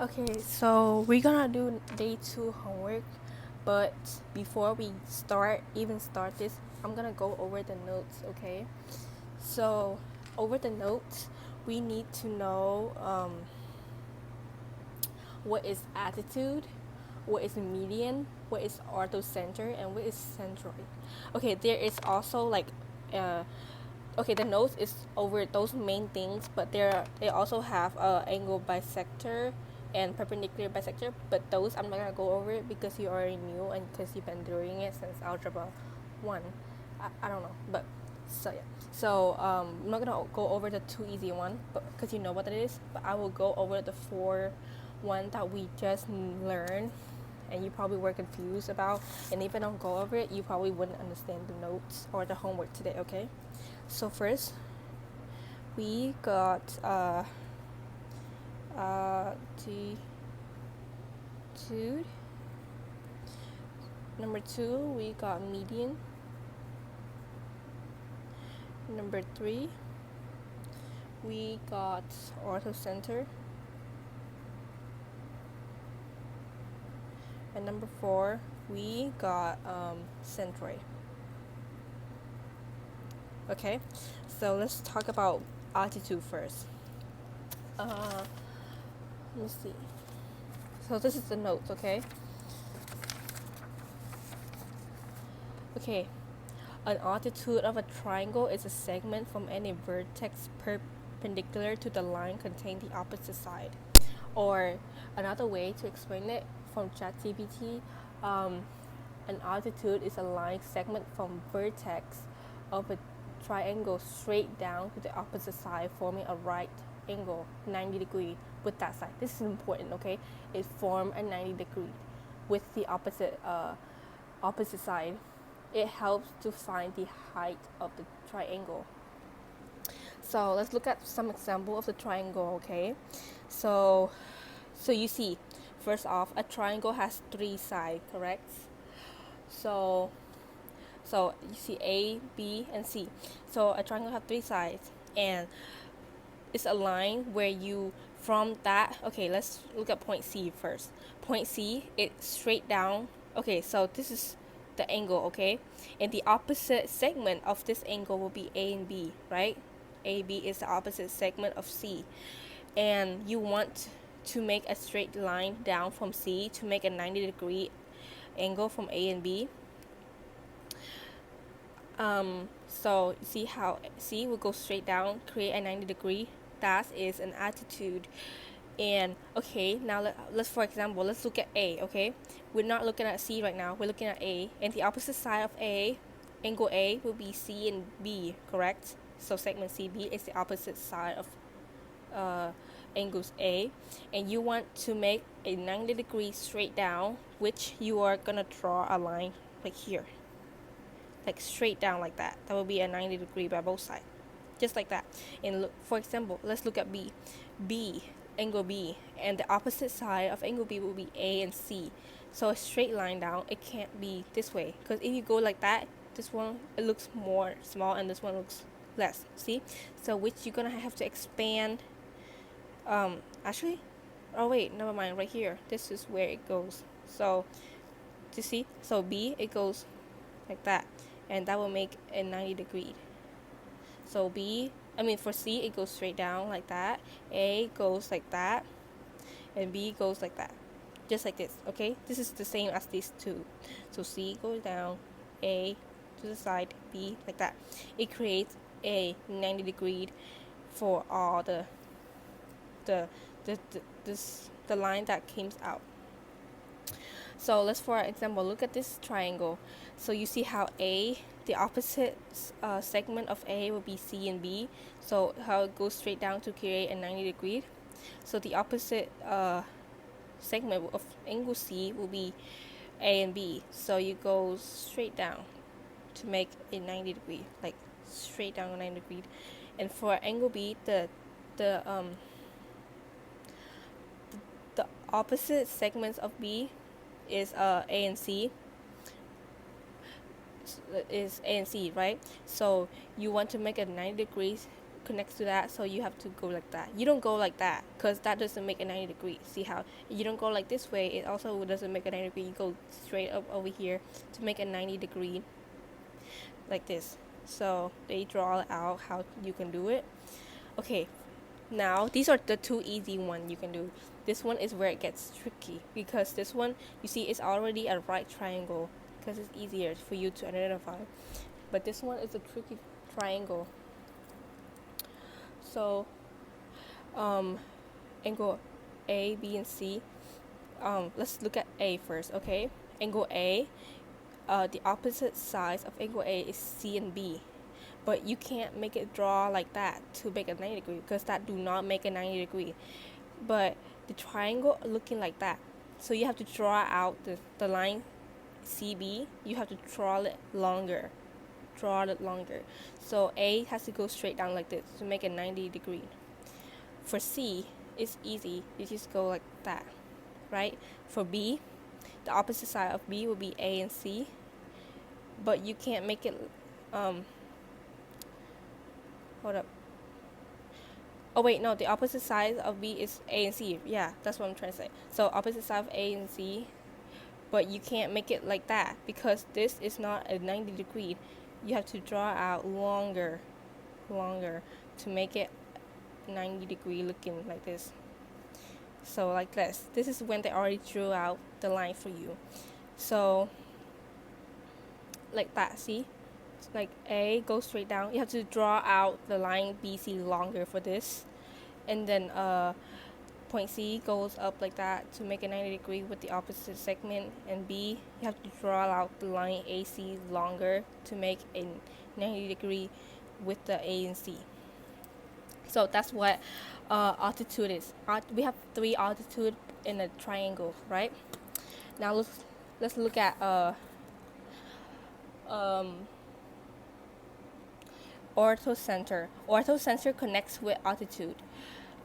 Okay, so we're gonna do day 2 homework, but before we even start this, I'm gonna go over the notes, okay? So, over the notes, we need to know what is attitude, what is median, what is orthocenter, and what is centroid. Okay, there is also uh, okay, the notes is over those main things, but they also have angle bisector and perpendicular bisector, but those I'm not gonna go over it because you already knew and because you've been doing it since algebra 1. I don't know, but so yeah. So I'm not gonna go over the two easy one, but because you know what it is, but I will go over the 4 one that we just learned and you probably were confused about, and if I don't go over it you probably wouldn't understand the notes or the homework today, okay? So first we got attitude. Number 2 we got median. Number 3 we got orthocenter. And number 4 we got centroid. Okay, so let's talk about attitude first. Let me see. So this is the notes, okay? Okay, an attitude of a triangle is a segment from any vertex perpendicular to the line containing the opposite side. Or another way to explain it from ChatGPT, an attitude is a line segment from vertex of a triangle straight down to the opposite side, forming a right angle 90 degree with that side. This is important, okay? It forms a 90 degree with the opposite side. It helps to find the height of the triangle. So let's look at some example of the triangle, okay? So you see, first off, a triangle has 3 sides, correct? So you see A, B, and C. So a triangle has 3 sides, and it's a line where you from that. Okay, let's look at point C first. Point C, it's straight down. Okay, so this is the angle, okay, and the opposite segment of this angle will be A and B, right? AB is the opposite segment of C, and you want to make a straight line down from C to make a 90 degree angle from A and B. So see how C will go straight down, create a 90 degree. That is an attitude. And okay, now let's for example, let's look at A, okay? We're not looking at C right now, we're looking at A. And the opposite side of A, angle A, will be C and B, correct? So segment CB is the opposite side of angles A. And you want to make a 90 degree straight down, which you are gonna draw a line like here. Like straight down like that. That will be a 90 degree by both sides. Just like that. And look, for example, let's look at B. B, angle B, and the opposite side of angle B will be A and C. So a straight line down, it can't be this way, because if you go like that, this one it looks more small and this one looks less. See? So which you're gonna have to expand. Actually, oh wait, never mind. Right here, this is where it goes. So, you see? So B, it goes like that, and that will make a 90 degree. So for C, it goes straight down like that, A goes like that, and B goes like that, just like this, okay? This is the same as these two. So C goes down, A to the side, B like that. It creates a 90 degree for all the line that comes out. So let's, for example, look at this triangle. So you see how A, the opposite segment of A will be C and B. So how it goes straight down to create a 90 degree. So the opposite segment of angle C will be A and B. So you go straight down to make a 90 degree, like straight down a 90 degree. And for angle B, the opposite segments of B is A and C, right? So you want to make a 90 degrees connects to that, so you have to go like that. You don't go like that because that doesn't make a 90 degree. See how you don't go like this way, it also doesn't make a 90 degree. You go straight up over here to make a 90 degree like this. So they draw out how you can do it. Okay, now these are the two easy ones you can do. This one is where it gets tricky because this one, you see, it's already a right triangle because it's easier for you to identify. But this one is a tricky triangle. So angle A, B, and C. Let's look at A first, okay? Angle A, the opposite sides of angle A is C and B. But you can't make it draw like that to make a 90 degree because that do not make a 90 degree. But the triangle looking like that. So you have to draw out the line CB. You have to draw it longer. So A has to go straight down like this to make a 90 degree. For C, it's easy. You just go like that, right? For B, the opposite side of B will be A and C. But you can't make it, hold up. Oh wait, no, the opposite side of B is A and C. Yeah, that's what I'm trying to say. So opposite side of A and C, but you can't make it like that because this is not a 90 degree. You have to draw out longer to make it 90 degree looking like this. So like this. This is when they already drew out the line for you. So like that, see? Like A goes straight down. You have to draw out the line BC longer for this. And then point C goes up like that to make a 90 degree with the opposite segment. And B, you have to draw out the line AC longer to make a 90 degree with the A and C. So that's what altitude is. We have 3 altitude in a triangle, right? Now let's look at orthocenter. Orthocenter connects with altitude.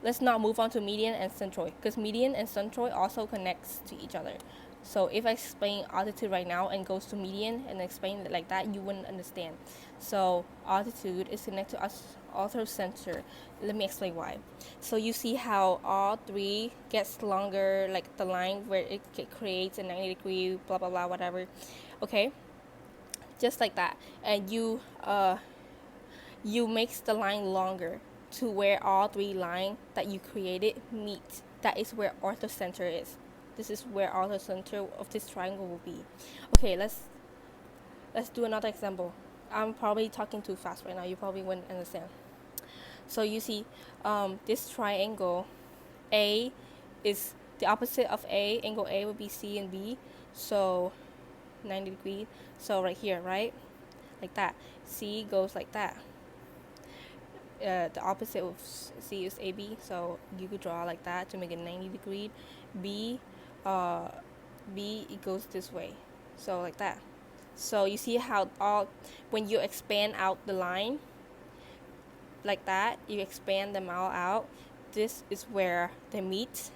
Let's not move on to median and centroid because median and centroid also connects to each other. So if I explain altitude right now and goes to median and explain it like that, you wouldn't understand. So altitude is connected to orthocenter. Let me explain why. So you see how all 3 gets longer, like the line where it creates a 90 degree, blah blah blah, whatever. Okay, just like that, and you makes the line longer to where all 3 lines that you created meet. That is where orthocenter is. This is where orthocenter of this triangle will be. Okay, let's do another example. I'm probably talking too fast right now. You probably wouldn't understand. So you see, this triangle, A is the opposite of A. Angle A would be C and B. So 90 degrees. So right here, right? Like that. C goes like that. The opposite of C is AB, so you could draw like that to make it 90 degree. B it goes this way, so like that. So you see how when you expand out the line like that, you expand them all out. This is where the meet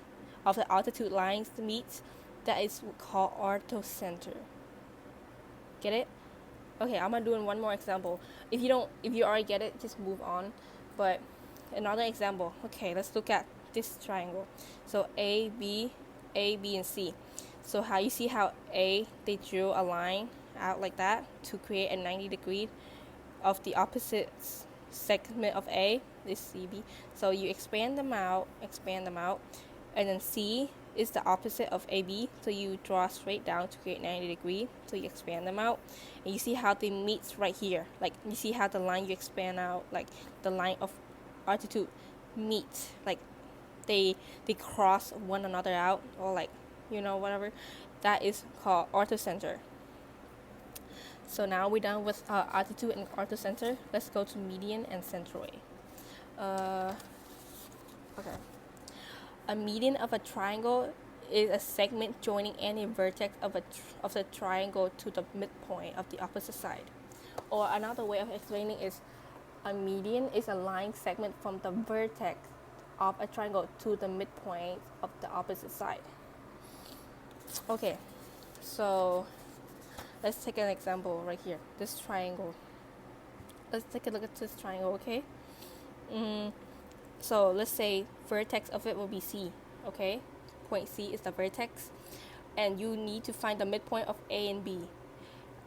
of the altitude lines meet. That is called orthocenter. Get it? Okay, I'm gonna do one more example. If you already get it, just move on. But another example. Okay, let's look at this triangle. So A, B, and C. So how you see how A, they drew a line out like that to create a 90 degree of the opposite segment of A, this CB. So you expand them out, and then C is the opposite of AB, so you draw straight down to create 90 degree. So you expand them out, and you see how they meet right here. Like you see how the line you expand out, like the line of altitude meet, like they cross one another out, or like whatever. That is called orthocenter. So now we're done with altitude and orthocenter. Let's go to median and centroid. Okay. A median of a triangle is a segment joining any vertex of the triangle to the midpoint of the opposite side. Or another way of explaining is a median is a line segment from the vertex of a triangle to the midpoint of the opposite side. Okay, so let's take an example right here. This triangle. Let's take a look at this triangle, okay? So let's say vertex of it will be C, okay? Point C is the vertex, and you need to find the midpoint of A and B.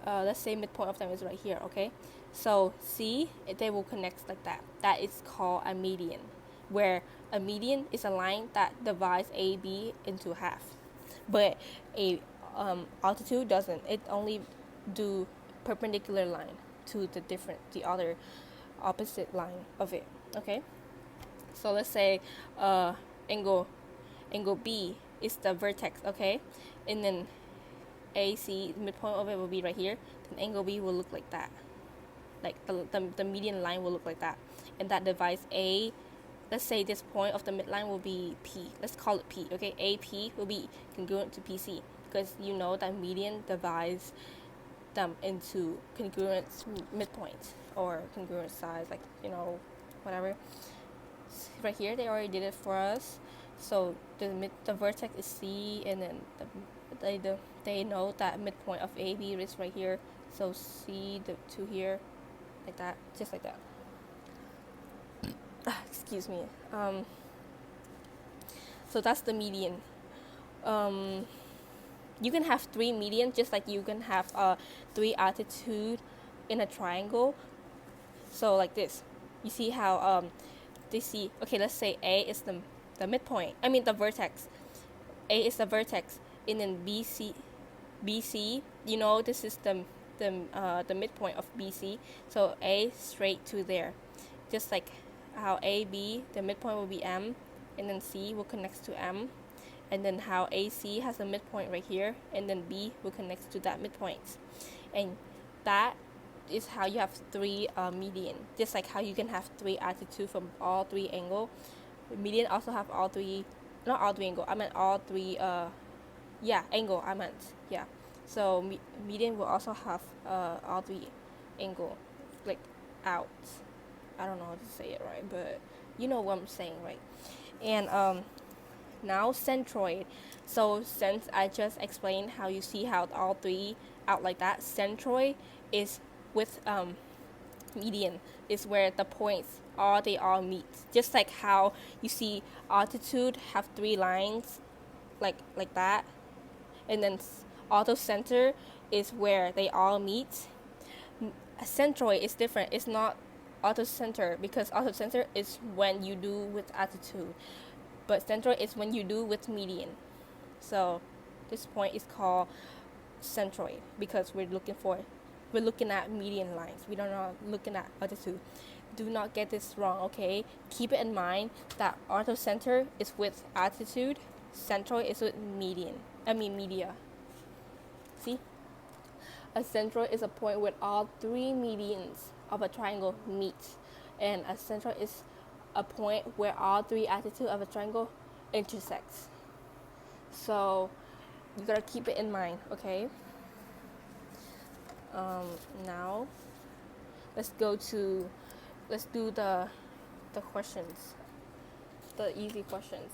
Let's say midpoint of them is right here, okay? So C, they will connect like that. That is called a median, where a median is a line that divides A, B into half. But a altitude doesn't. It only do perpendicular line to the other opposite line of it, okay? So let's say angle B is the vertex, okay? And then AC, midpoint of it will be right here. Then angle B will look like that. Like the median line will look like that. And that divides A. Let's say this point of the midline will be P. Let's call it P, okay? AP will be congruent to PC because you know that median divides them into congruent midpoints or congruent sides, like, you know, whatever. Right here they already did it for us. So the vertex is C, and then they know that midpoint of AB is right here. So C to here, like that, just like that. Excuse me. So that's the median. You can have 3 median, just like you can have 3 altitude in a triangle. So like this, you see how they see. Okay, let's say A is the midpoint. I mean the vertex. A is the vertex, and then BC. You know this is the midpoint of BC. So A straight to there, just like how AB, the midpoint will be M, and then C will connect to M, and then how AC has a midpoint right here, and then B will connect to that midpoint, and that is how you have 3 median. Just like how you can have 3 altitude from all 3 angle, median also have all 3, not all 3 angle. I meant all 3 angle. I meant yeah. So median will also have all 3 angle, like out. I don't know how to say it right, but you know what I'm saying, right? And now centroid. So since I just explained how you see how all 3 out like that, centroid is with median is where the points they all meet. Just like how you see altitude have 3 lines like that, and then center is where they all meet. Centroid is different. It's not center because center is when you do with altitude, but centroid is when you do with median. So this point is called centroid because we're looking at median lines. We're not looking at altitude. Do not get this wrong, okay? Keep it in mind that orthocenter is with altitude, centroid is with media. See? A centroid is a point where all 3 medians of a triangle meet, and a centroid is a point where all 3 altitude of a triangle intersects. So you gotta keep it in mind, okay? Now let's do the questions, the easy questions.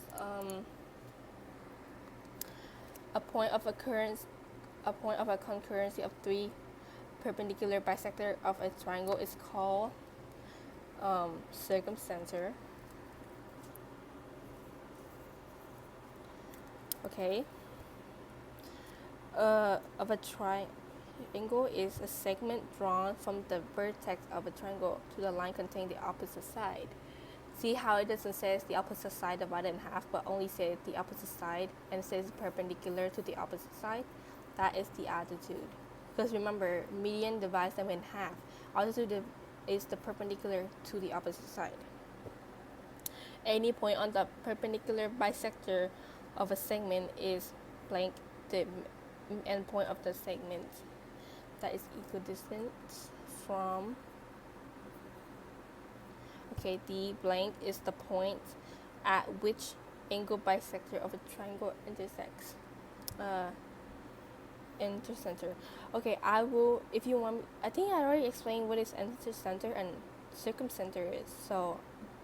A point of a concurrency of 3 perpendicular bisector of a triangle is called circumcenter. Okay. Of a triangle is a segment drawn from the vertex of a triangle to the line containing the opposite side. See how it doesn't say the opposite side divided in half, but only says the opposite side and says perpendicular to the opposite side? That is the altitude. Because remember, median divides them in half. Altitude is the perpendicular to the opposite side. Any point on the perpendicular bisector of a segment is blank the endpoint of the segment that is equidistant from. Okay, the blank is the point at which angle bisector of a triangle intersects. Intercenter. Okay, I will, if you want, I think I already explained what is intercenter and circumcenter is. So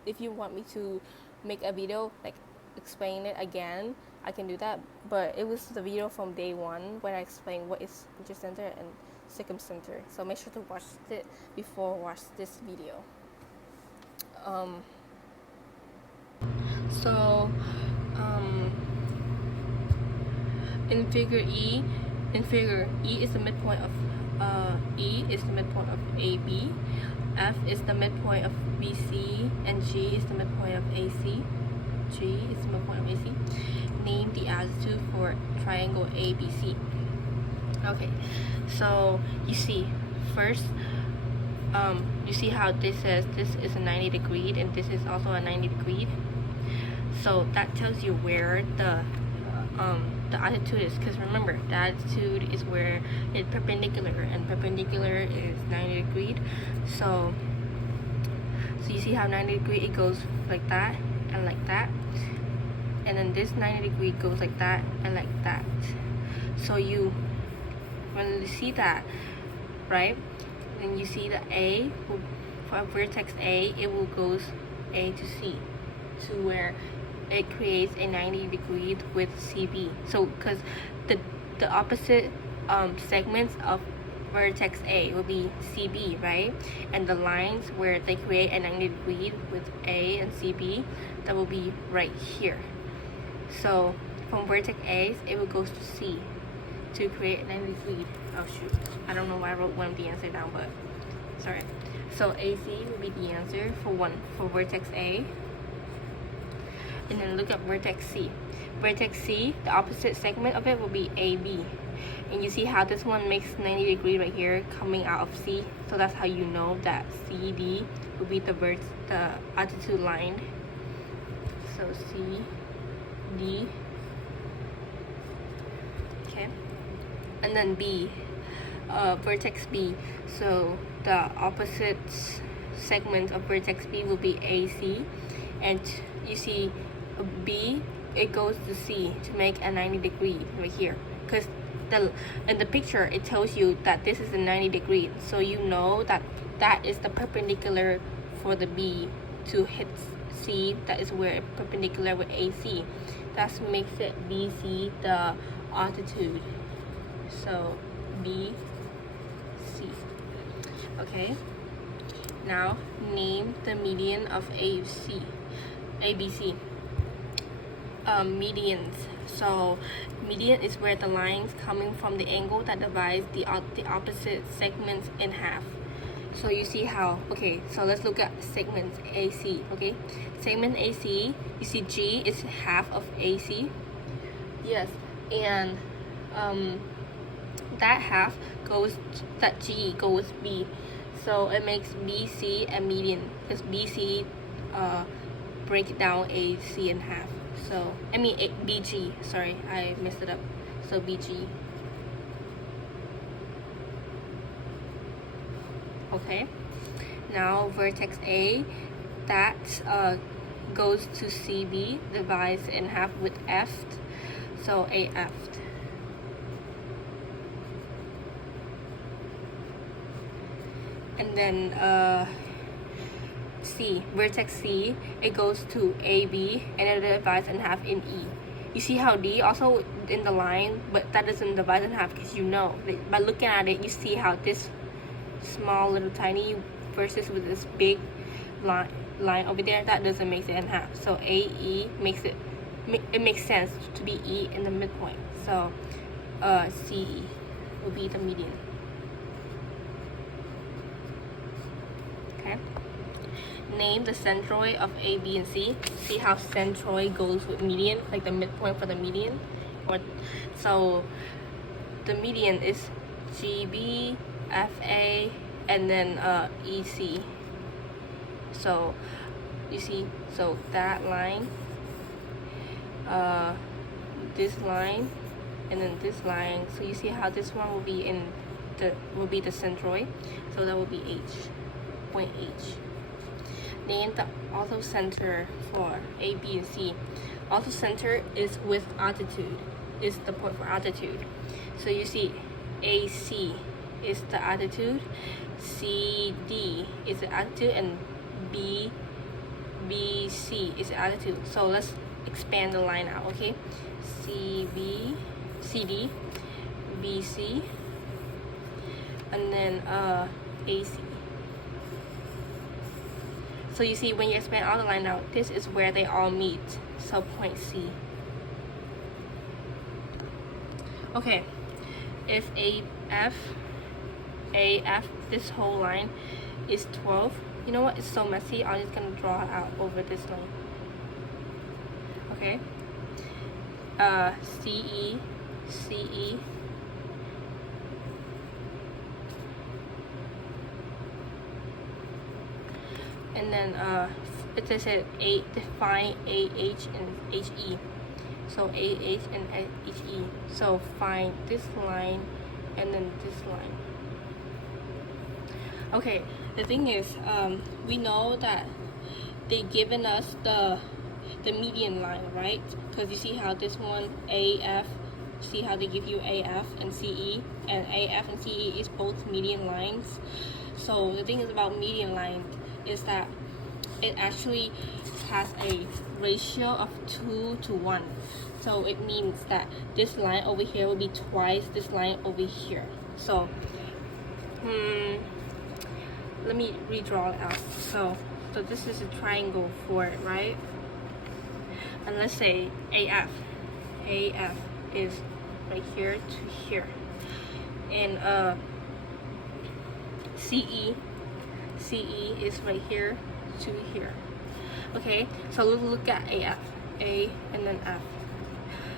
if you want me to make a video like explain it again, I can do that. But it was the video from day 1 when I explained what is intercenter and circumcenter. So make sure to watch it before watch this video. So in figure E is the midpoint of E is the midpoint of AB, F is the midpoint of BC, and G is the midpoint of AC. G is the midpoint of AC. Name the altitude for triangle ABC. Okay, so you see first you see how this says this is a 90 degree and this is also a 90 degree. So that tells you where the altitude is, because remember the altitude is where it's perpendicular, and perpendicular is 90 degrees. So you see how 90 degree it goes like that and like that, and then this 90 degree goes like that and like that. So when you see that, right, then you see the A for vertex A, it will goes A to C, to where it creates a 90 degrees with CB. So because the opposite segments of vertex A will be CB, right? And the lines where they create a 90 degrees with A and CB, that will be right here. So from vertex A, it will go to C to create a 90 degrees. Oh shoot, I don't know why I wrote one of the answer down, but sorry. So AC will be the answer for vertex A. And then look at vertex C. Vertex C, the opposite segment of it will be AB. And you see how this one makes 90 degrees right here coming out of C. So that's how you know that CD will be the altitude line. So C, D. Okay. And then B, vertex B. So the opposite segment of vertex B will be AC. And you see B, it goes to C to make a 90 degree right here, because in the picture it tells you that this is a 90 degree, so you know that that is the perpendicular for the B to hit C. That is where it's perpendicular with AC. That makes it BC the altitude. So BC. Okay, now name the median of ABC. Medians. So median is where the lines coming from the angle that divides the opposite segments in half. So you see how, okay, so let's look at segments AC. Okay, segment AC, you see G is half of AC. Yes, and that G goes B, so it makes BC a median, because BC break down AC in half. So I mean BG, sorry, I messed it up. So BG. Okay, now vertex A, that goes to CB, divides in half with F, so AF. And then C, vertex C, it goes to AB and it divides in half in E. You see how D also in the line, but that doesn't divide in half, because you know, by looking at it, you see how this small little tiny versus with this big line over there, that doesn't make it in half. So AE makes it makes sense to be E in the midpoint. So CE will be the median. Okay. Name the centroid of A, B, and C. See how centroid goes with median, like the midpoint for the median. So the median is GB, FA, and then EC. So you see, so that line, this line, and then this line. So you see how this one will be the centroid. So that will be H, point H. Name the orthocenter for A, B, and C. Orthocenter is with altitude, is the point for altitude. So you see AC is the altitude, CD is the altitude, and BC is the altitude. So let's expand the line out, okay? CB, CD, BC, and then AC. So you see, when you expand all the line out, this is where they all meet. So point C. Okay, if AF, this whole line is 12, you know what? It's so messy. I'm just gonna draw it out over this line. Okay. CE, CE. And then it says define AH and HE. So AH and HE. So find this line and then this line. Okay, the thing is, we know that they've given us the median line, right? Because you see how this one, AF, see how they give you AF and CE, and AF and CE is both median lines. So the thing is about median line is that it actually has a ratio of 2 to 1. So it means that this line over here will be twice this line over here. So let me redraw it out. So this is a triangle for it, right? And let's say AF is right here to here, and CE is right here to here. Okay, so let's look at AF, A and then F.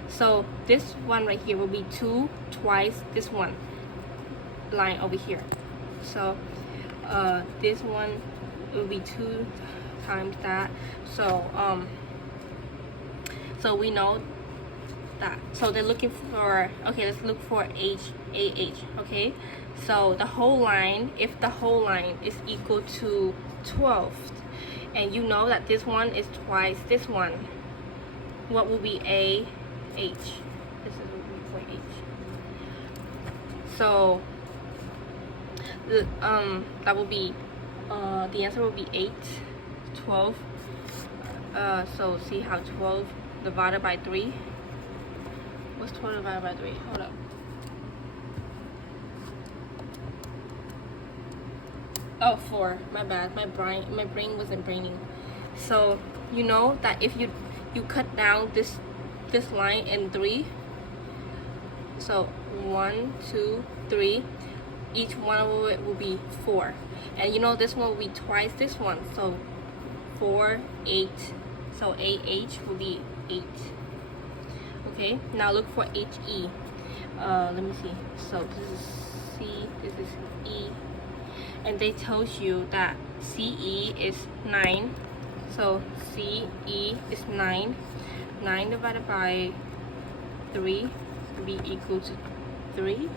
So this one right here will be 2 twice this one line over here. So this one will be 2 times that. So we know that. So they're looking for, okay, let's look for AH. Okay, so the whole line, if the whole line is equal to 12, and you know that this one is twice this one, what will be AH? This is what we for H. So that will be the answer will be 8, 12. So see how 12 divided by 3. What's 12 divided by 3? Hold up. Oh, 4. My bad. My brain wasn't braining. So you know that if you cut down this line in 3. So 1, 2, 3. Each one of it will be 4. And you know this one will be twice this one. So 4, 8. So AH will be 8. Okay, now look for HE. Let me see. So this is C, this is E. And they tells you that CE is 9. So CE is 9. 9 divided by 3 will be equal to 3.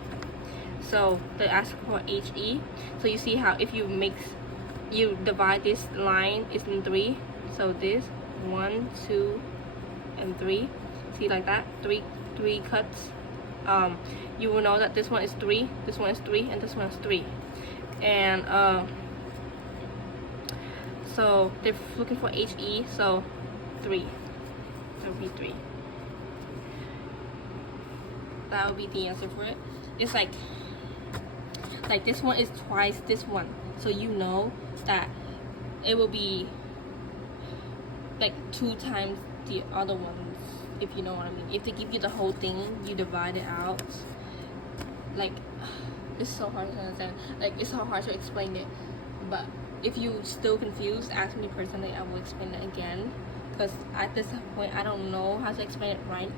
So they ask for HE. So you see how if you divide this line is in 3. So this 1, 2, and 3. See, like that, three cuts. You will know that this one is 3, this one is 3, and this one is 3. And so they're looking for HE. So 3. That would be 3. That would be the answer for it. It's like this one is twice this one, so you know that it will be like 2 times the other ones, if you know what I mean. If they give you the whole thing, you divide it out. Like, it's so hard to understand. Like, it's so hard to explain it. But if you still confused, ask me personally. I will explain it again. Because at this point, I don't know how to explain it right.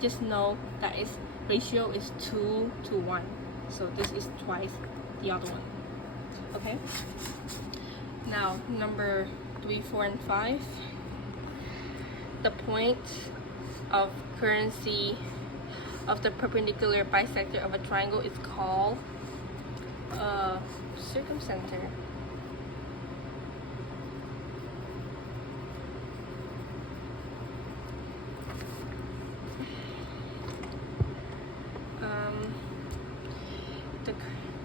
Just know that its ratio is 2 to 1. So this is twice the other one. Okay? Now, number 3, 4, and 5. The point of currency of the perpendicular bisector of a triangle is called circumcenter.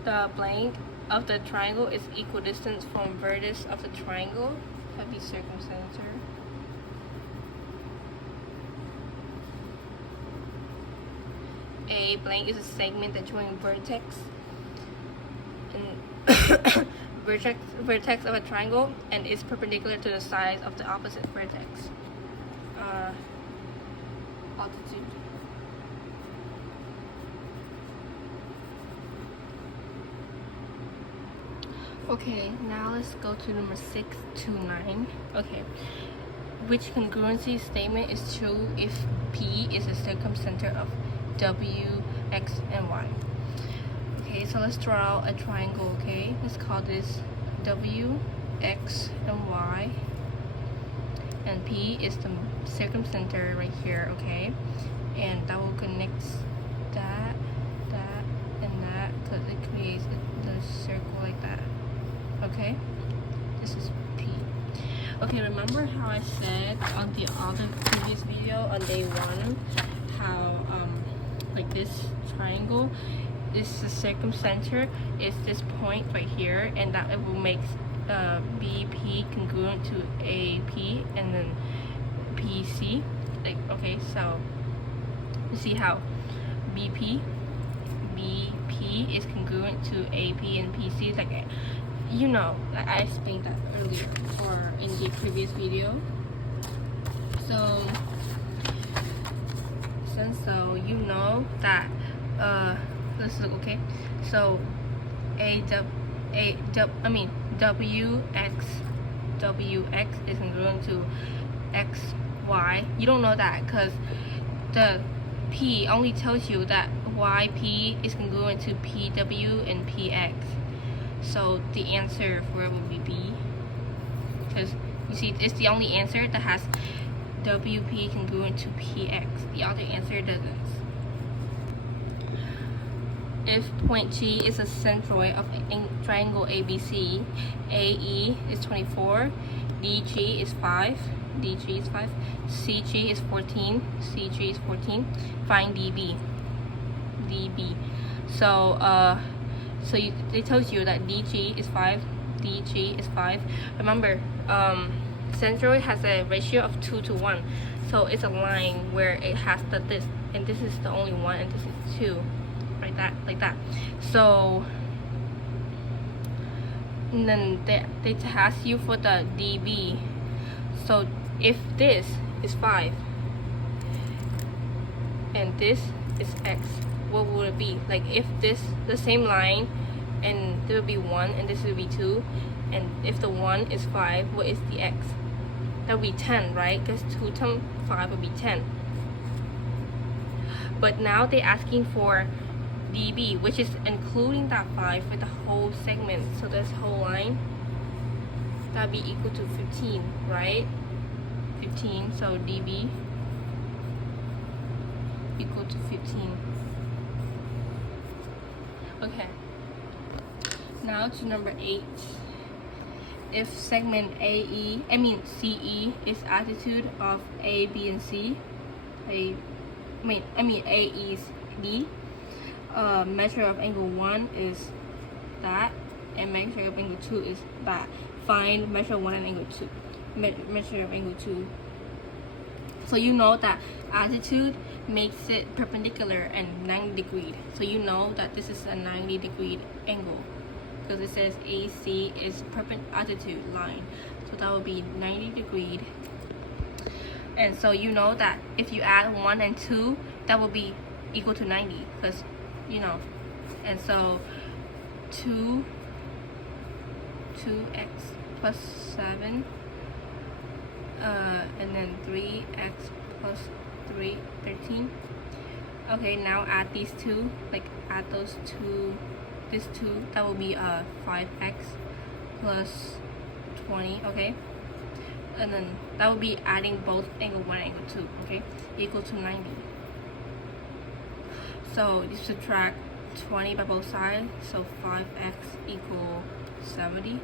The blank of the triangle is equidistant from vertex of the triangle. That would be circumcenter. A blank is a segment that joins vertex and vertex of a triangle and is perpendicular to the sides of the opposite vertex. Altitude. Okay, now let's go to number 6 to 9. Okay, which congruency statement is true if P is a circumcenter of W, X, and Y? Okay, so let's draw a triangle, okay? Let's call this W, X, and Y. And P is the circumcenter right here, okay? And that will connect that, and that, because it creates the circle like that. Okay, this is P. Okay, remember how I said on the other previous video on day 1 how like this triangle is the circumcenter is this point right here, and that it will make BP congruent to AP and then PC. Like, okay, so you see how BP is congruent to AP and PC. Like, you know, I explained that earlier or in the previous video. So you know that let's look, okay? So WX is congruent to XY. You don't know that because the P only tells you that YP is congruent to PW and PX. So the answer for it would be B, because you see it's the only answer that has WP congruent to PX. The other answer doesn't. If point G is a centroid of triangle ABC, AE is 24, DG is 5, CG is 14, find DB. So they told you that DG is 5. Remember, centroid has a ratio of 2 to 1. So it's a line where it has this, and this is the only one, and this is 2. Like that. So and then they ask you for the DB. So if this is 5 and this is X, what would it be? Like, if this the same line and there will be 1 and this will be 2, and if the 1 is 5, what is the X? That would be 10, right? Because 2 times 5 would be 10. But now they're asking for DB, which is including that 5 for the whole segment. So this whole line, that would be equal to 15, right? 15, so DB equal to 15. Okay, now to number 8. If segment CE is attitude of A, B, and C, AE is D, measure of angle 1 is that, and measure of angle 2 is that. Find measure 1 and angle 2. Measure of angle 2. So you know that attitude makes it perpendicular and 90 degrees. So you know that this is a 90 degree angle because it says AC is attitude line. So that will be 90 degrees. And so you know that if you add 1 and 2, that will be equal to 90 because, you know. And so 2x plus 7 and then 3x plus 3, 13. Okay, now add these two, like add those two, this 2, that will be 5x plus 20, okay? And then that will be adding both angle 1 and angle 2, okay? Equal to 90. So you subtract 20 by both sides, so 5x equal 70.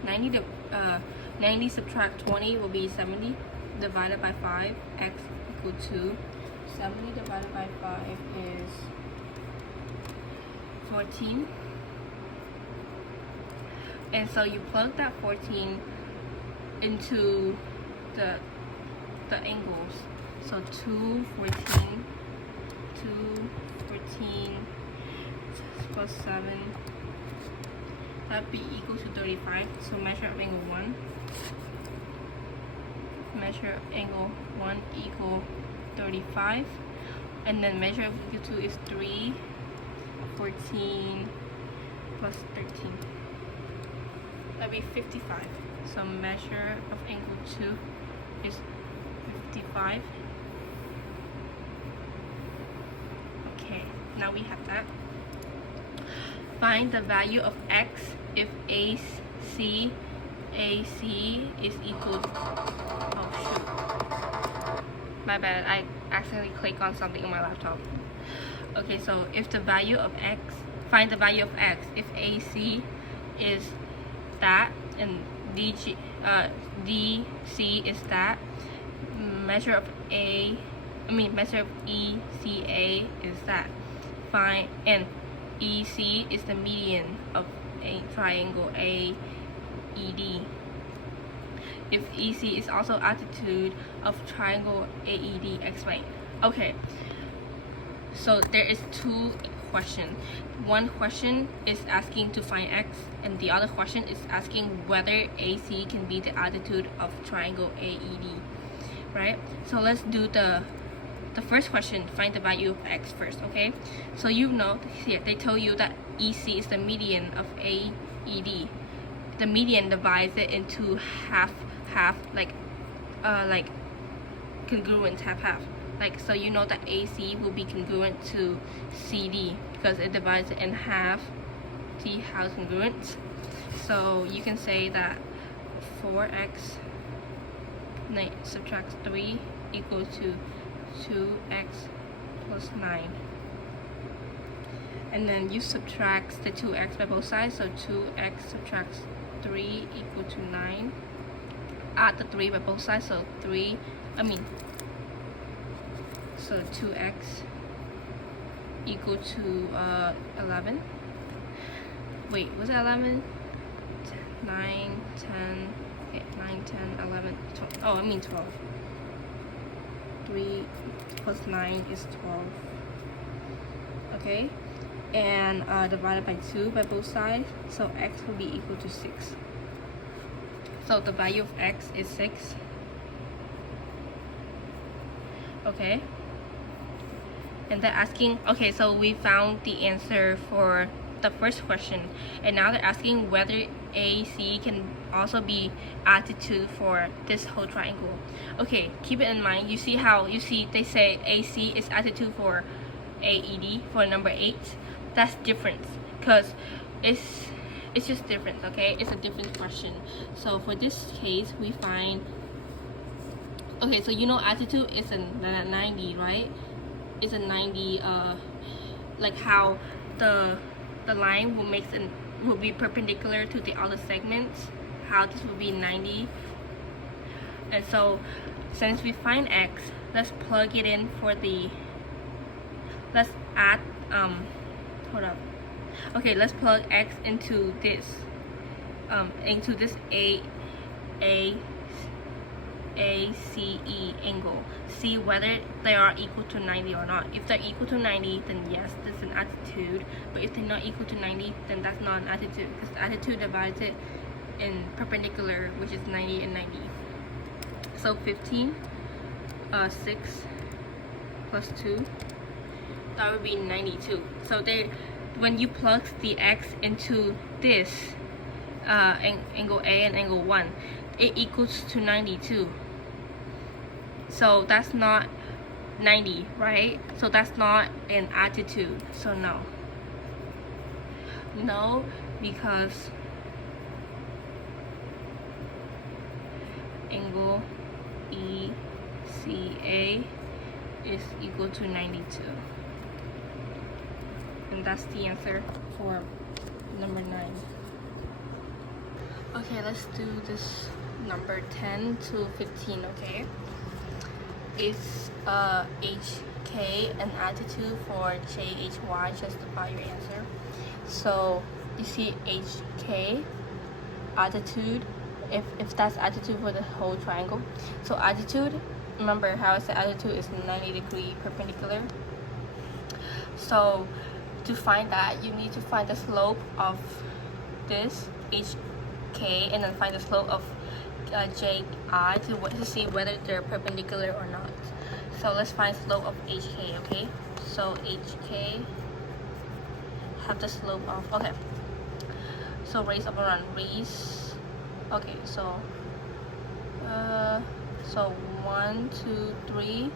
90 subtract 20 will be 70 divided by 5, x equal to 70 divided by 5 is 14. And so you plug that 14 into the angles. So 2, 14 plus 7 that be equal to 35. So measure of angle 1. Measure of angle 1 equal 35. And then measure of angle 2 is 3, 14 plus 13. That'd be 55. So measure of angle 2 is 55. Okay, now we have that. Find the value of x if AC is equal to, oh shoot, my bad, I accidentally clicked on something on my laptop. Okay, so if the value of x, find the value of x if AC is that and DC is that, measure of measure of ECA is that, find, and EC is the median of a triangle AED. If EC is also altitude of triangle AED, explain. Okay, so there is two questions. One question is asking to find x, and the other question is asking whether AC can be the altitude of triangle AED, right? So let's do the first question, find the value of x first, okay? So you know, here they tell you that EC is the median of AED. The median divides it into half, like congruent, half. Like, so you know that AC will be congruent to CD because it divides it in half. See how it's congruent? So you can say that 4x subtract 3 equal to 2x plus 9. And then you subtract the 2x by both sides, so 2x subtracts 3 equal to 9. Add the 3 by both sides, so so 2x equal to 11. Wait, was it 11? 9, 10, okay, 9, 10, 11, 12. Oh, I mean 12. 3 plus 9 is 12. Okay, and divided by 2 by both sides, so x will be equal to 6. So the value of x is 6. Okay, and they're asking, okay, so we found the answer for the first question, and now they're asking whether AC can also be altitude for this whole triangle. Okay, keep it in mind. You see they say AC is altitude for AED for number 8. That's different because it's just different. Okay, it's a different question. So for this case, we find, okay, so you know altitude is a 90, right? It's a 90, like how the line will be perpendicular to the other segments, how this will be 90. And so since we find x, let's plug it in for the, let's add hold up, okay, let's plug x into this ACE angle, see whether they are equal to 90 or not. If they're equal to 90, then yes, this is an altitude, but if they're not equal to 90, then that's not an altitude, because the altitude divides it in perpendicular, which is 90 and 90. So 15, 6 plus 2, that would be 92. So when you plug the x into this angle A and angle 1, it equals to 92. So that's not 90, right? So that's not an altitude. So no, because angle ECA is equal to 92. And that's the answer for number 9. Okay, let's do this number 10 to 15, okay? It's HK and altitude for JHY, justify your answer. So you see HK, altitude, if that's altitude for the whole triangle. So altitude, remember how I said altitude is 90-degree perpendicular. So to find that, you need to find the slope of this HK and then find the slope of JI to see whether they're perpendicular or not. So let's find slope of HK, okay? So HK have the slope of, okay. So raise over run, raise, okay, so 1, 2, 3,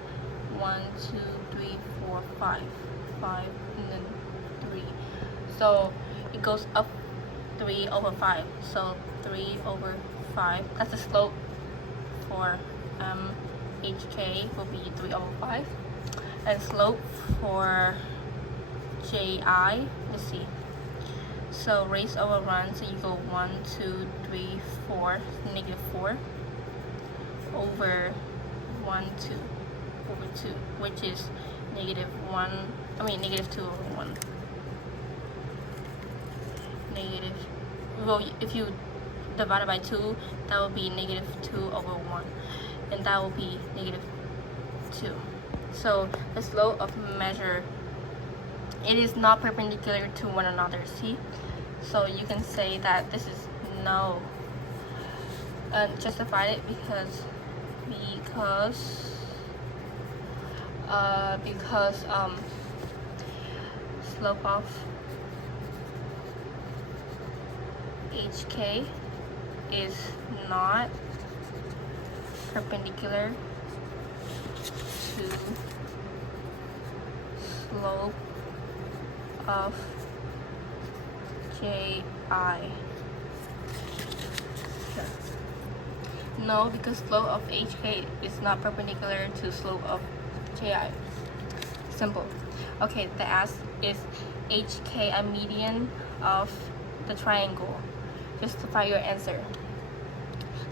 1, 2, 3, 4, 5, 5, and then 3. So it goes up 3 over 5. So 3 over 5. That's the slope for HK will be 3 over 5. And slope for JI, let's see. So raise over run, so you go 1, 2, 3, 4, negative 4 over 1, 2 over 2, which is negative 2 over 1. Negative, well, if you divide it by 2, that will be negative 2 over 1, and that will be negative 2. So the slope of measure, it is not perpendicular to one another, see? So you can say that this is no. And justify it because slope of HK is not perpendicular to slope of JI. Sure. No, because slope of HK is not perpendicular to slope of JI. Simple. Okay, the ask is HK a median of the triangle. Justify your answer.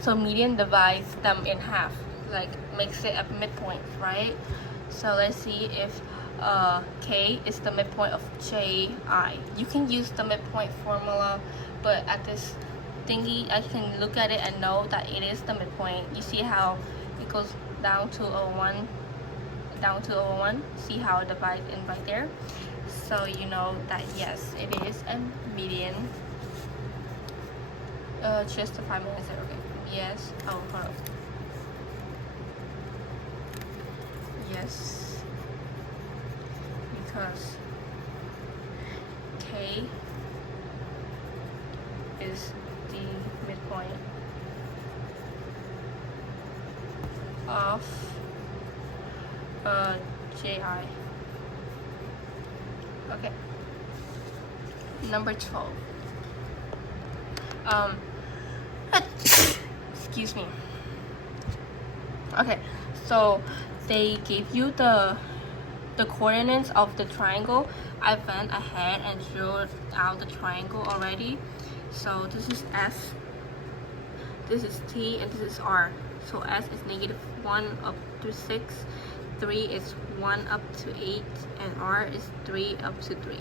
So median divides them in half, like makes it a midpoint, right? So let's see if K is the midpoint of JI. You can use the midpoint formula, but at this thingy, I can look at it and know that it is the midpoint. You see how it goes down to 01, see how it divides in right there? So you know that yes, it is a median. Justify my answer, okay. Yes, oh, hold on. Yes, because K is the midpoint of JI. Okay. Number 12. Excuse me. Okay, so they gave you the coordinates of the triangle. I went ahead and drew out the triangle already. So this is S, this is T, and this is R. So S is negative 1 up to 6, 3 is 1 up to 8, and R is 3 up to 3.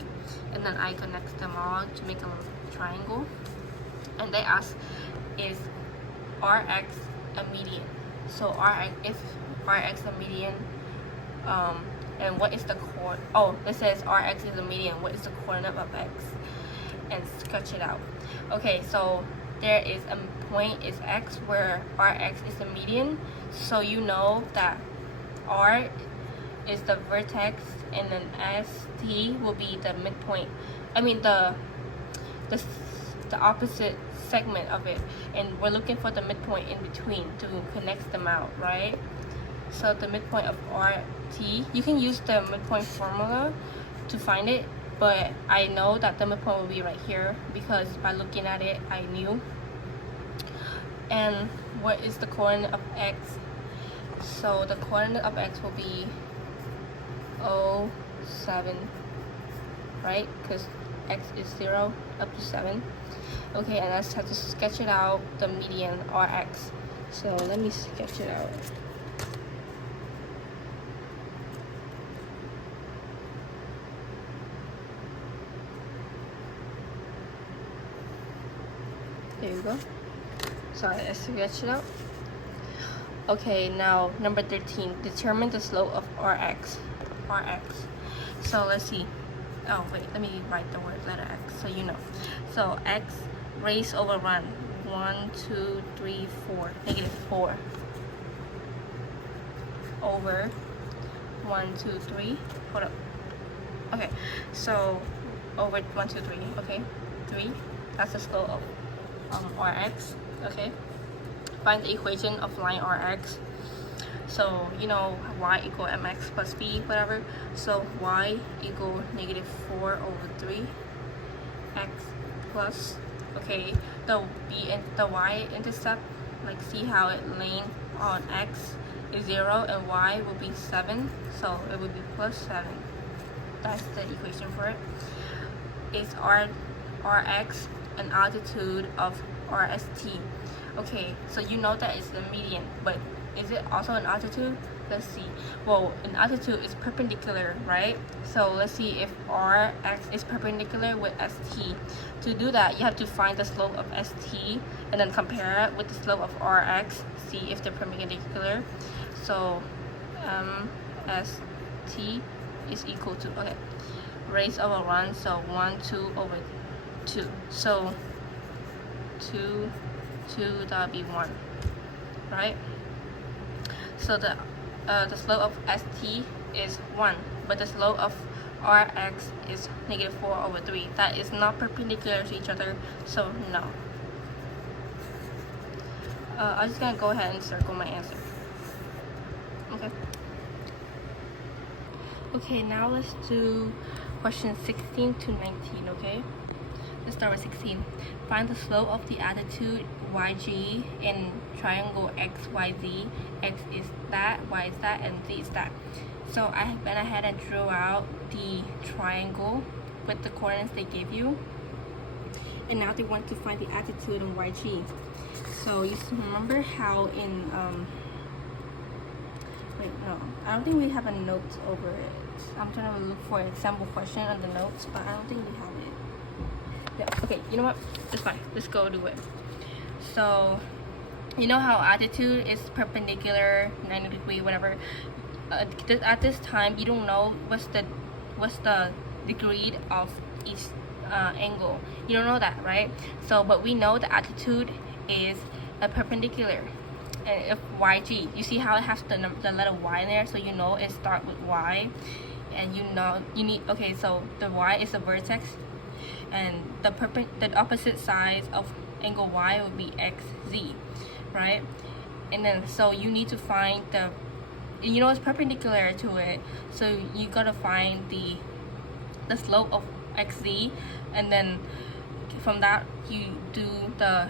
And then I connect them all to make a triangle. And they ask, is RX a median? So RX, if RX a median, and what is the coordinate? Oh, it says RX is a median. What is the coordinate of X? And sketch it out. Okay, so there is a point is X where RX is the median. So you know that R is the vertex, and then ST will be the midpoint. I mean the opposite segment of it, and we're looking for the midpoint in between to connect them out, right? So the midpoint of RT, you can use the midpoint formula to find it, but I know that the midpoint will be right here because by looking at it I knew. And what is the coordinate of X? So the coordinate of X will be 7, right? Because X is 0 up to 7. Okay, and I just have to sketch it out, the median RX. So let me sketch it out. There you go. So I sketched it out. Okay, now number 13. Determine the slope of RX. So let's see. Oh wait, let me write the word letter X so you know. So X raise over run. 1, 2, 3, 4. Negative 4 over 1, 2, 3. Hold up. Okay, so over 1, 2, 3. Okay, 3. That's the slope of Rx. Okay, find the equation of line Rx. So you know y equal mx plus b, whatever. So y equal negative 4 over 3 x plus, okay, the y-intercept, like see how it laying on x is 0 and y will be 7, so it would be plus 7. That's the equation for it. Is Rx an altitude of RST? Okay, so you know that it's the median, but is it also an altitude? Let's see. Well, an altitude is perpendicular, right? So let's see if Rx is perpendicular with ST. To do that, you have to find the slope of ST and then compare it with the slope of Rx, see if they're perpendicular. So ST is equal to, okay, raise over 1, so 1, 2 over 2. So 2, that would be 1, right? So the slope of ST is 1, but the slope of Rx is negative 4 over 3. That is not perpendicular to each other, so no. I'm just gonna go ahead and circle my answer. Okay. Okay, now let's do question 16 to 19, okay? Let's start with 16. Find the slope of the altitude YG in triangle XYZ. X is that, Y is that, and Z is that. So I went ahead and drew out the triangle with the coordinates they gave you. And now they want to find the altitude in YG. So you remember how in, wait, no, I don't think we have a note over it. I'm trying to look for an example question on the notes, but I don't think we have it. Yeah, okay, you know what? It's fine. Let's go do it. So, you know how altitude is perpendicular, 90 degree, whatever. At this time, you don't know what's the degree of each angle. You don't know that, right? So, but we know the altitude is a perpendicular. And if YG, you see how it has the letter Y in there, so you know it starts with Y, and you know you need, okay, so the Y is the vertex, and the opposite sides of angle Y would be XZ, right? And then so you need to find the, you know, it's perpendicular to it, so you gotta find the slope of XZ, and then from that you do the,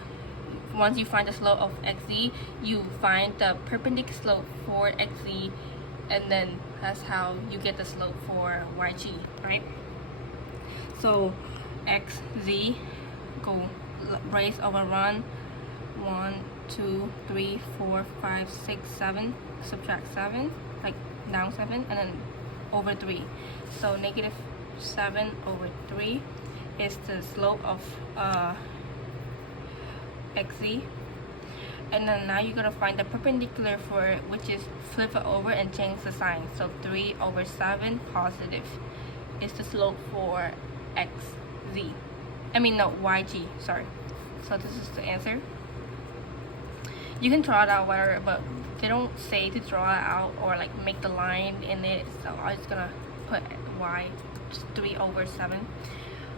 once you find the slope of XZ, you find the perpendicular slope for XZ, and then that's how you get the slope for YG, right? So XZ, go raise over run, 1, 2, 3, 4, 5, 6, 7, subtract 7, like down 7, and then over 3. So negative 7 over 3 is the slope of XZ. And then now you're gonna find the perpendicular for it, which is flip it over and change the sign. So 3 over 7 positive is the slope for XZ. I mean, no, YG, sorry. So this is the answer. You can draw it out whatever, but they don't say to draw it out or like make the line in it, so I'm just gonna put Y, just 3 over 7.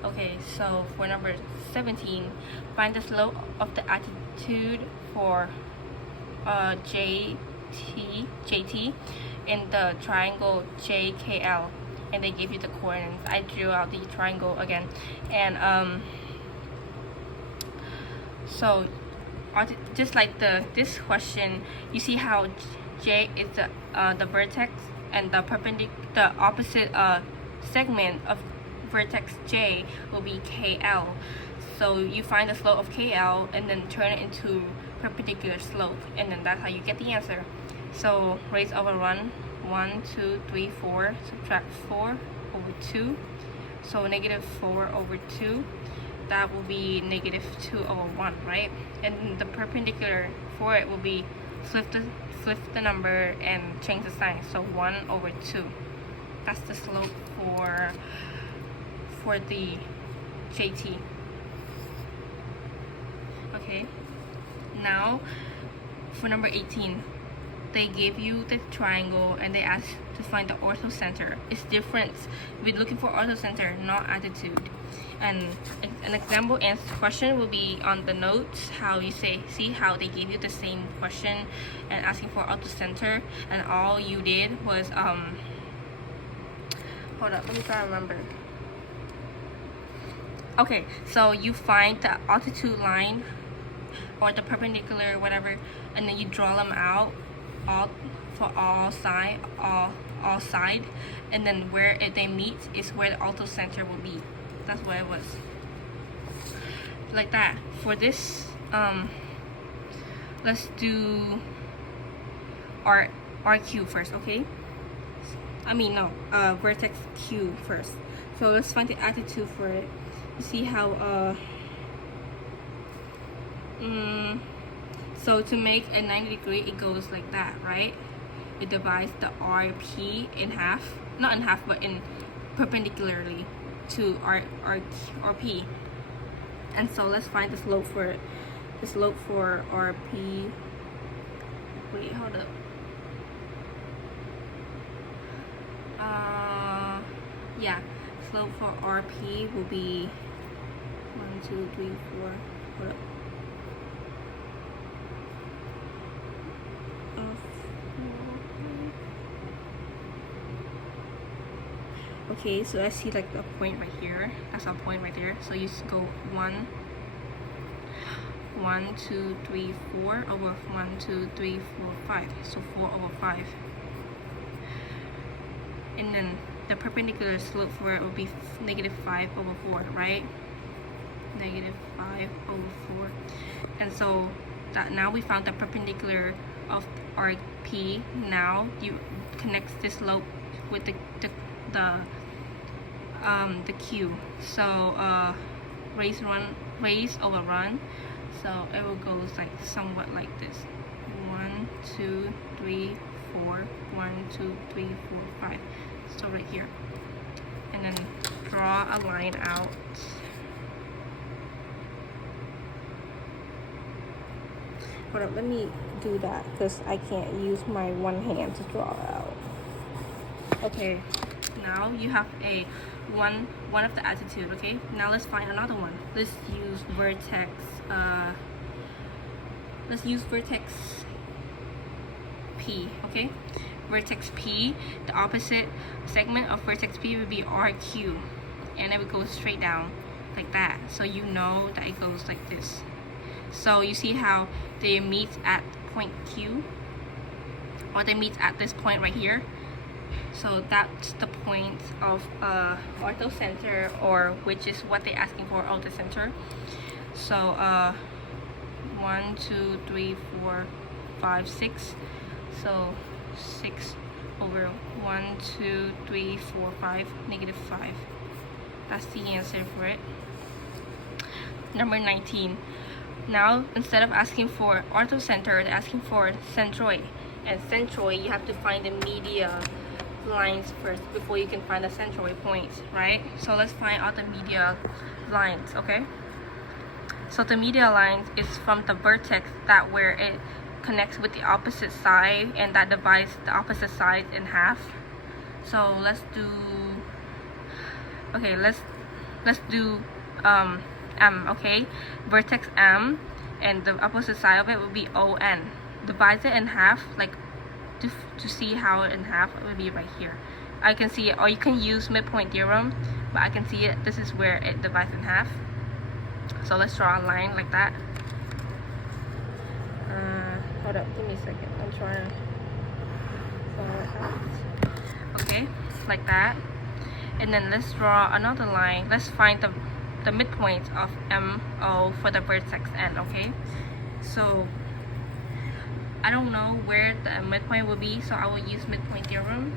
Okay, so for number 17, find the slope of the altitude for JT in the triangle JKL, and they give you the coordinates. I drew out the triangle again, and so just like this question, you see how J is the vertex, and the opposite segment of vertex J will be KL. So you find the slope of KL and then turn it into perpendicular slope, and then that's how you get the answer. So raise over run, 1, 2, 3, 4, subtract 4 over 2. So negative 4 over 2, that will be negative 2 over 1, right? And the perpendicular for it will be flip the number and change the sign. So 1 over 2. That's the slope for the JT. okay? Now for number 18, they gave you the triangle and they asked to find the orthocenter. It's different. We're looking for orthocenter, not attitude. And an example answer question will be on the notes. How you see how they gave you the same question and asking for orthocenter, and all you did was hold up, let me try to remember. Okay, so you find the altitude line or the perpendicular, whatever, and then you draw them out for all side, and then where they meet is where the orthocenter will be. That's what it was. Like that. For this, let's do RQ first, okay? I mean, no, vertex Q first. So let's find the attitude for it. You see how, so to make a 90 degree, it goes like that, right? It divides the RP in half, not in half, but in perpendicularly to RP. And so let's find the slope for it. The slope for RP. Wait, hold up. Yeah, slope for RP will be 1, 2, 3, 4. Hold up. Okay, so I see like a point right here. That's a point right there. So you just go 1, 2, 3, 4 over 1, 2, 3, 4, 5. So 4 over 5. And then the perpendicular slope for it will be negative 5 over 4, right? Negative 5 over 4. And so that now we found the perpendicular of RP. Now you connect this slope with the Q. So raise over run. So it will go like somewhat like this. 1, 2, 3, 4. 1, 2, 3, 4, 5. So right here. And then draw a line out. Hold up, let me do that because I can't use my one hand to draw out. Okay, now you have a one of the attitude. Okay, now let's find another one. Let's use vertex. Let's use vertex P. Okay, vertex P. The opposite segment of vertex P would be RQ, and it would go straight down like that. So you know that it goes like this. So you see how they meet at point Q, or they meet at this point right here. So that's the point of orthocenter, or which is what they're asking for, orthocenter. So 1, 2, 3, 4, 5, 6. So 6 over 1, 2, 3, 4, 5, negative 5. That's the answer for it. Number 19. Now, instead of asking for orthocenter, they're asking for centroid. And centroid, you have to find the media lines first before you can find the centroid points, right? So let's find out the media lines, okay? So the media lines is from the vertex, that where it connects with the opposite side, and that divides the opposite sides in half. So let's do, okay, let's do M, okay? Vertex M, and the opposite side of it will be ON. Divide it in half, like to see how it in half, it will be right here. I can see it, or you can use midpoint theorem, but I can see it. This is where it divides in half. So let's draw a line like that. Hold up, give me a second. I'm trying to follow that. Okay, like that. And then let's draw another line. Let's find the midpoint of MO for the vertex N, okay? So I don't know where the midpoint will be, so I will use midpoint theorem.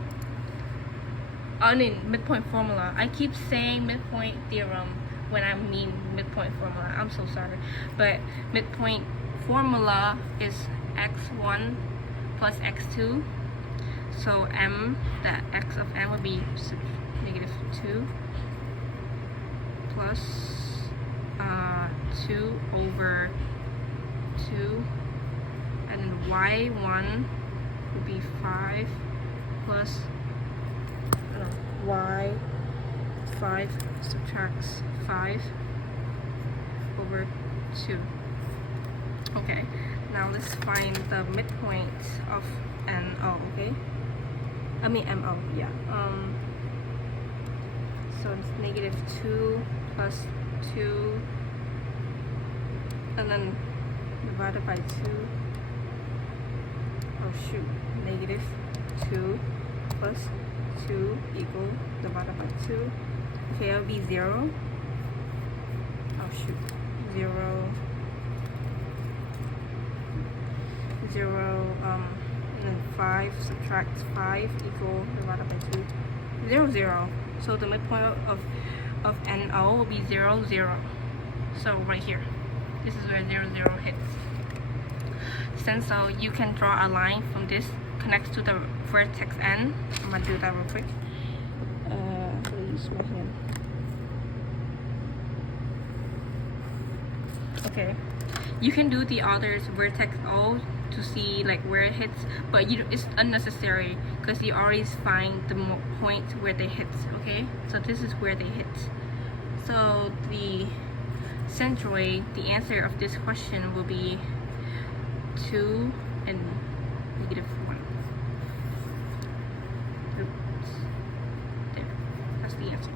I mean midpoint formula. I keep saying midpoint theorem when I mean midpoint formula. I'm so sorry. But midpoint formula is x1 plus x2. So m, the x of m would be negative 2 plus 2 over 2, and then y1 would be 5 plus y5 subtracts 5 over 2. Okay, now let's find the midpoint of NO, okay? I mean MO, yeah. So it's negative 2 plus 2, and then divided by 2. Oh shoot, negative 2 plus 2 equal divided by 2. Okay, that'll be 0. Oh shoot, 0, 0, and then 5 subtract 5 equal divided by 2. 0, 0. So the midpoint of NO will be 0, 0. So right here, this is where 0, 0 hits. Since so you can draw a line from this connects to the vertex N. I'm gonna do that real quick. I'm gonna use my hand. Okay, you can do the other's vertex O to see like where it hits, but it's unnecessary because you always find the point where they hit. Okay, so this is where they hit. So the centroid, the answer of this question will be 2 and negative 1. Oops. There, that's the answer.